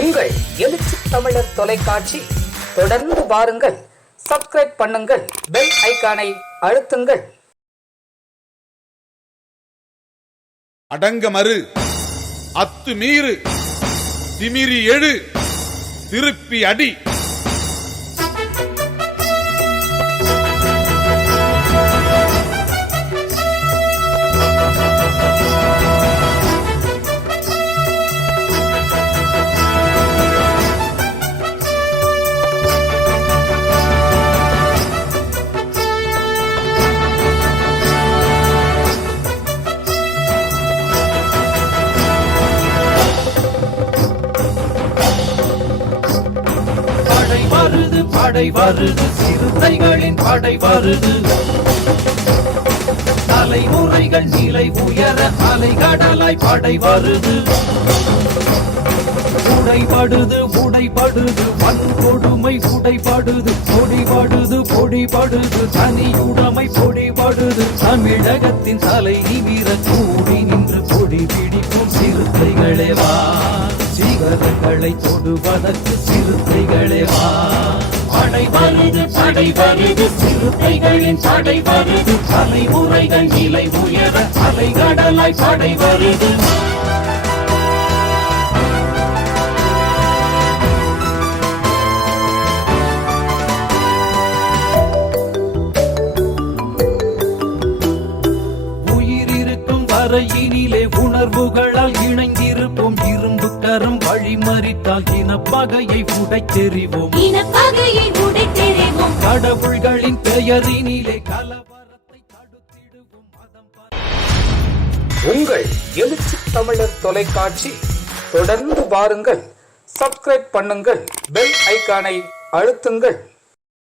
உங்கள் எழுச்சி தமிழர் தொலைக்காட்சி தொடர்ந்து பாருங்கள், சப்ஸ்கிரைப் பண்ணுங்கள், பெல் ஐகானை அழுத்துங்கள். அடங்க மறு, அத்து மீறு, திமிரி எழு, திருப்பி அடி. படை வருது, சிறுத்தைகளின் படை வருது. தலைமுறைகள் நிலை உயர அலைகடலாய் படை வருது. உடைபடுது உடைபடுது வன்கொடுமை உடைபடுது, பொடிபடுது பொடிபடுது தனியுடைமை பொடிபடுது. தமிழகத்தின் தலை நிமிர கூடி நின்று கொடி பிடிக்கும் சிறுத்தைகளே வா, சிகரங்களை தொடுவதற்கு சிறுத்தைகளே வா. படை வருது சிறுத்தைகளின் படை வருது. தலைமுறைகள் நிலை உயர அலைகடலாய் படை வருது. உயிரிருக்கும் வரையினிலே உணர்வுகளால் இணைந்திருப்போம். இரும்பு கரம் வழிமறித்தால் இனப்பகையை உடைத்தெறிவோம். கடவுள்களின் பெயரினிலே கலவரத்தை தடுத்திடுவோம். உங்கள் எழுச்சி தமிழர் தொலைக்காட்சி தொடர்ந்து பாருங்கள், சப்ஸ்கிரைப் பண்ணுங்கள், பெல் ஐகானை அழுத்துங்கள்.